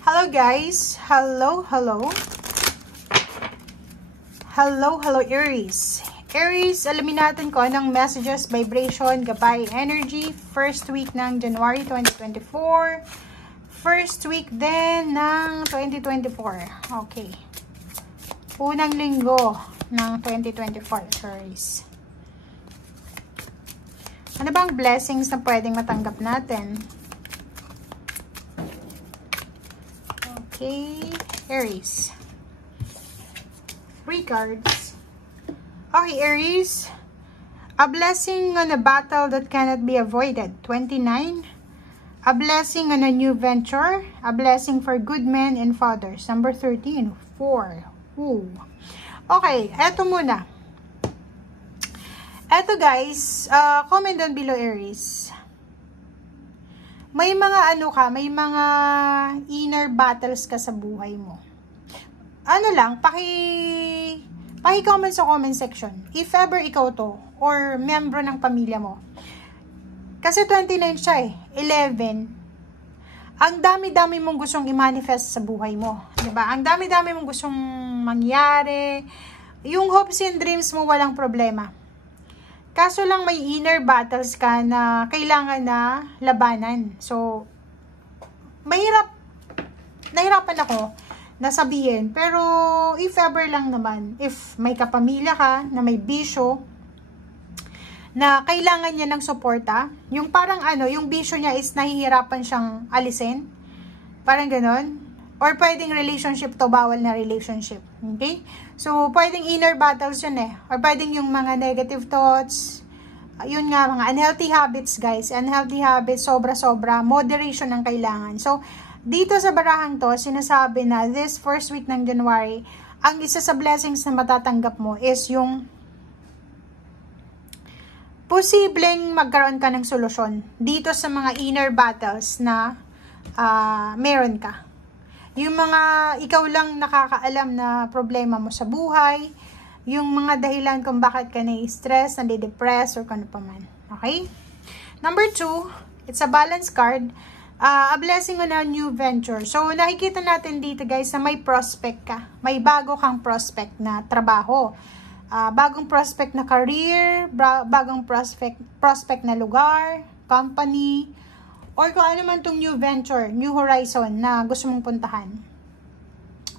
Hello guys. Hello Aries. Aries, alamin natin kung anong messages, vibration, gabay, energy, first week ng January 2024. First week din ng 2024. Okay. Unang linggo ng 2024, Aries. Ano bang blessings na pwedeng matanggap natin? Okay, Aries. 3 cards. Okay, Aries. A blessing on a battle that cannot be avoided. 29. A blessing on a new venture. A blessing for good men and fathers. Number 13. 4. Ooh. Okay, eto muna. Eto guys, comment down below, Aries. May mga may mga inner battles ka sa buhay mo. Ano lang, paki-comment sa comment section. If ever ikaw to, or membro ng pamilya mo. Kasi 29 siya eh, 11. Ang dami-dami mong gustong i-manifest sa buhay mo. Diba? Ang dami-dami mong gustong mangyari. Yung hopes and dreams mo walang problema. Kaso lang may inner battles ka na kailangan na labanan. So, nahirapan ako na sabihin. Pero, if ever lang naman, if may kapamilya ka na may bisyo, na kailangan niya ng suporta, yung parang yung bisyo niya is nahihirapan siyang alisin. Parang ganon. Or pwedeng relationship to, bawal na relationship. Okay? So, pwedeng inner battles yun eh. Or pwedeng yung mga negative thoughts. Yun nga, mga unhealthy habits, guys. Unhealthy habits, sobra-sobra. Moderation ang kailangan. So, dito sa barahang to, sinasabi na this first week ng January, ang isa sa blessings na matatanggap mo is yung posibleng magkaroon ka ng solusyon dito sa mga inner battles na meron ka. Yung mga ikaw lang nakakaalam na problema mo sa buhay, yung mga dahilan kung bakit ka na-stress, nade-depress, or kung ano pa man. Okay? Number 2, it's a balance card. A blessing on a new venture. So, nakikita natin dito guys na may prospect ka. May bago kang prospect na trabaho. Bagong prospect na career, bagong prospect na lugar, company, or kung ano man itong new venture, new horizon na gusto mong puntahan.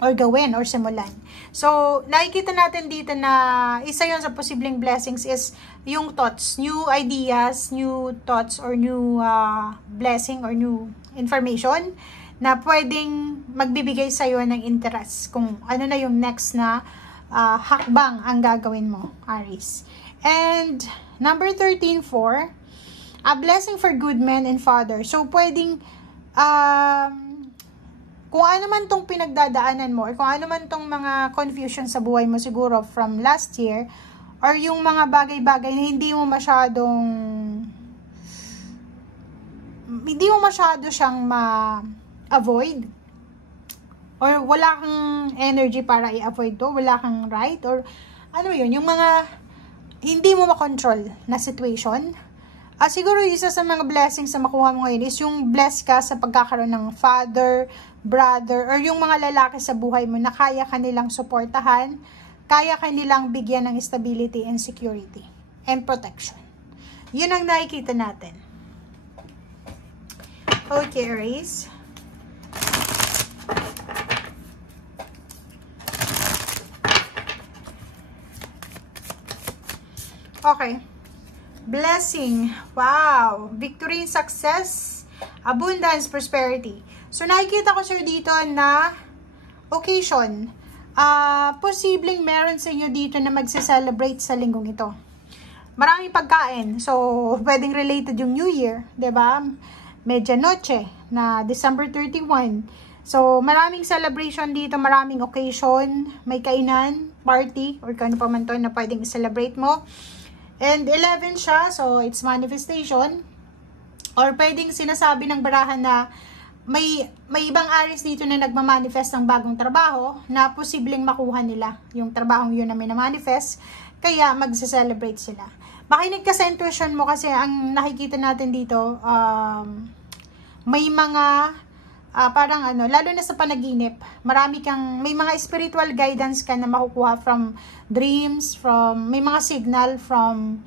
Or gawin, or simulan. So, nakikita natin dito na isa yun sa posibleng blessings is yung thoughts, new ideas, new thoughts, or new blessing, or new information na pwedeng magbibigay sa'yo ng interest kung ano na yung next na hakbang ang gagawin mo, Aries. And, number 13, 4. A blessing for good men and fathers. So, pwedeng, kung ano man tong pinagdadaanan mo, or kung ano man tong mga confusion sa buhay mo siguro from last year, or yung mga bagay-bagay na hindi mo masyado siyang ma-avoid, or wala kang energy para i-avoid to, wala kang right, or ano yun, yung mga hindi mo makontrol na situation. Siguro isa sa mga blessings na makuha mo ngayon is yung bless ka sa pagkakaroon ng father, brother, or yung mga lalaki sa buhay mo na kaya kanilang suportahan, kaya kanilang bigyan ng stability and security and protection. Yun ang nakikita natin. Okay, Aries. Okay. Blessing. Wow. Victory, success, abundance, prosperity. So, nakikita ko sir dito na occasion. Posibleng meron sa inyo dito na magse-celebrate sa linggong ito. Maraming pagkain. So, pwedeng related yung New Year. 'Di ba? Medianoche na December 31. So, maraming celebration dito. Maraming occasion. May kainan, party, or kung ano pa man to na pwedeng i-celebrate mo. And 11 siya, so it's manifestation. Or pwedeng sinasabi ng barahan na may ibang Aries dito na nagmamanifest ng bagong trabaho na posibleng makuha nila yung trabahong yun na minamanifest, kaya magse-celebrate sila. Makinig ka sa intuition mo kasi ang nakikita natin dito, may mga parang lalo na sa panaginip, may mga spiritual guidance ka na makukuha from dreams, may mga signal from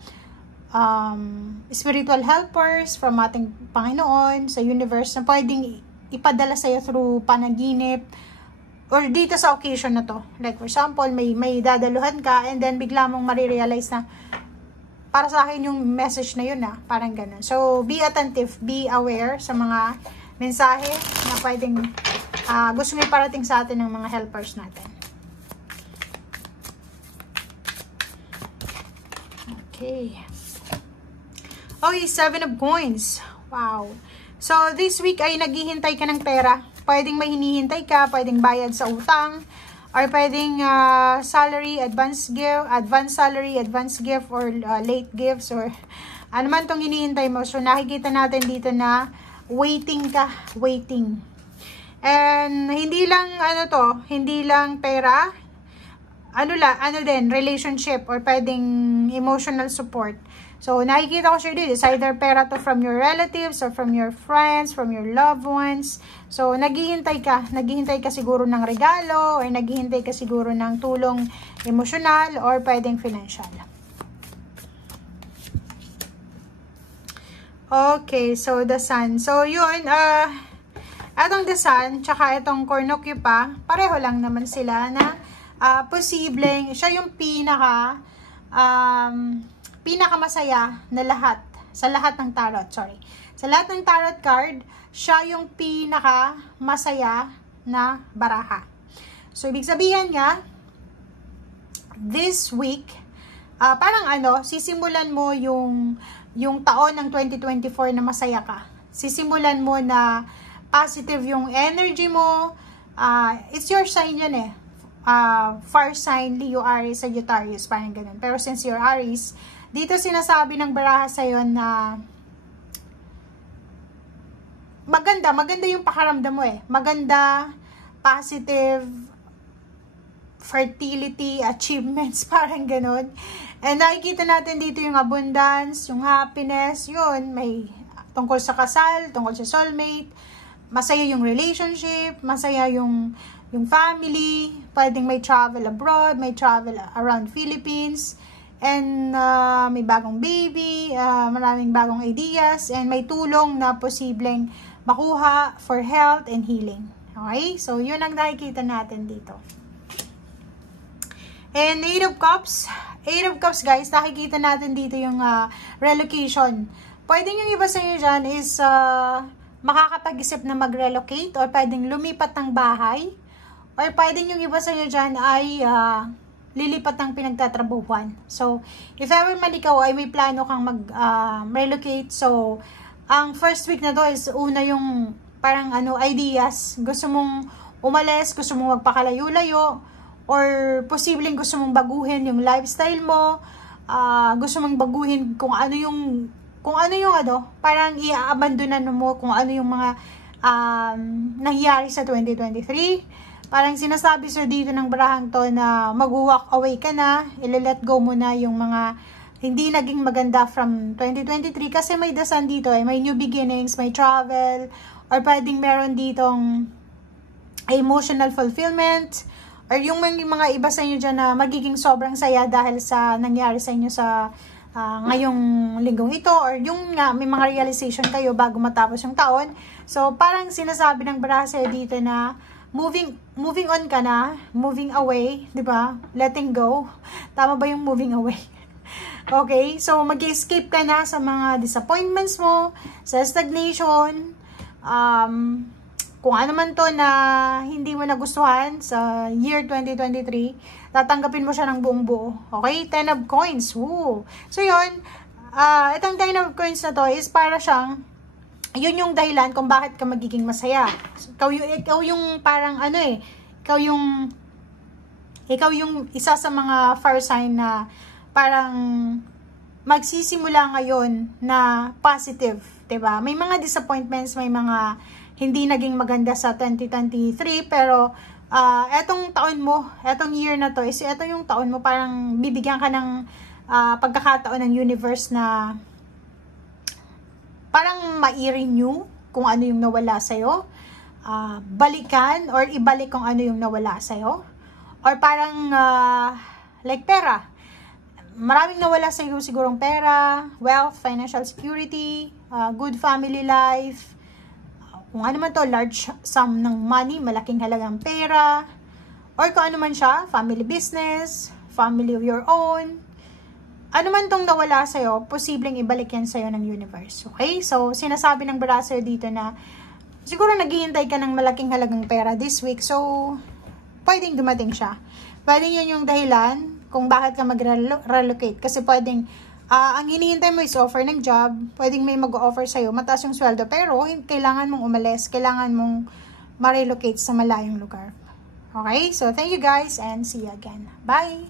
spiritual helpers, from ating Panginoon, sa universe, na pwedeng ipadala sa'yo through panaginip, or dito sa occasion na to. Like for example, may dadaluhan ka, and then bigla mong marirealize na, para sa akin yung message na yun parang ganun. So, be attentive, be aware sa mga mensahe na pwedeng gusto may parating sa atin ng mga helpers natin. Okay. Okay, 7 of coins. Wow. So, this week ay naghihintay ka ng pera. Pwedeng may hinihintay ka, pwedeng bayad sa utang, or pwedeng salary, advance salary, advance gift, or late gifts, or ano man tong hinihintay mo. So, nakikita natin dito na waiting ka, waiting. And hindi lang hindi lang pera, din relationship, or pwedeng emotional support. So nakikita ko siya dito, it's either pera to from your relatives, or from your friends, from your loved ones. So naghihintay ka siguro ng regalo, or naghihintay ka siguro ng tulong emotional, or pwedeng financial. Okay, so the sun. So, yun, etong the sun, tsaka etong cornucopia, pareho lang naman sila na posibleng, siya yung pinakamasaya na lahat, sa lahat ng tarot, Sa lahat ng tarot card, siya yung pinakamasaya na baraha. So, ibig sabihin nga, this week, parang sisimulan mo yung taon ng 2024 na masaya ka. Sisimulan mo na positive yung energy mo. It's your sign yan fire sign, Leo, Aries, Sagittarius, parang ganun. Pero since you're Aries, dito sinasabi ng baraha sa'yo na maganda yung pakaramdam mo Maganda, positive, fertility, achievements, parang ganun. And nakikita natin dito yung abundance, yung happiness, yun, may tungkol sa kasal, tungkol sa soulmate, masaya yung relationship, masaya yung family, pwedeng may travel abroad, may travel around Philippines, and may bagong baby, maraming bagong ideas, and may tulong na posibleng makuha for health and healing. Okay? So, yun ang nakikita natin dito. And 8 of Cups. 8 of Cups, guys, nakikita natin dito yung relocation. Pwedeng yung iba sa inyo dyan is makakapag-isip na mag-relocate, or pwedeng lumipat ng bahay, or pwedeng yung iba sa inyo dyan ay lilipat ng pinagtatrabuhan. So, if ever man ikaw ay may plano kang mag-relocate, so, ang first week na to is una yung parang ideas. Gusto mong umalis, gusto mong magpakalayo-layo, or posibleng gusto mong baguhin yung lifestyle mo, gusto mong baguhin kung ano yung parang i-abandonan mo kung ano yung mga nangyari sa 2023. Parang sinasabi sa dito ng barahang to na mag-walk away ka na, i-let go mo na yung mga hindi naging maganda from 2023, kasi may dasan dito may new beginnings, may travel, or pwedeng meron ditong emotional fulfillment, or yung mga iba sa inyo dyan na magiging sobrang saya dahil sa nangyari sa inyo sa ngayong linggong ito, or yung nga may mga realization kayo bago matapos yung taon. So parang sinasabi ng baraha sa'yo dito na moving on ka na, moving away, di ba? Letting go. Tama ba yung moving away? Okay, so mag-escape ka na sa mga disappointments mo, sa stagnation, kung ano man to na hindi mo nagustuhan sa year 2023, tatanggapin mo siya ng buong buo. Okay? 10 of coins. Woo! So, yun. Itong 10 of coins na to is para siyang, yun yung dahilan kung bakit ka magiging masaya. So, ikaw yung parang ikaw yung isa sa mga fire sign na parang magsisimula ngayon na positive. Diba? May mga disappointments, may mga hindi naging maganda sa 2023, pero etong taon mo, etong year na to, eto yung taon mo, parang bibigyan ka ng pagkakataon ng universe na parang ma-renew kung ano yung nawala sa'yo. balikan or ibalik kung ano yung nawala sa'yo. Or parang like pera. Maraming nawala sa'yo sigurong pera, wealth, financial security, good family life, kung ano man to, large sum ng money, malaking halagang pera, or kung ano man siya, family business, family of your own, ano man tong nawala sa'yo, posibleng ibalik yan sa'yo ng universe. Okay? So, sinasabi ng brasser dito na siguro naghihintay ka ng malaking halagang pera this week. So, pwedeng dumating siya. Pwedeng yun yung dahilan kung bakit ka mag-relocate. Kasi pwedeng, ang hinihintay mo is offer ng job. Pwedeng may mag-offer sa'yo, mataas yung sweldo. Pero, kailangan mong umalis. Kailangan mong ma-relocate sa malayong lugar. Okay? So, thank you guys and see you again. Bye!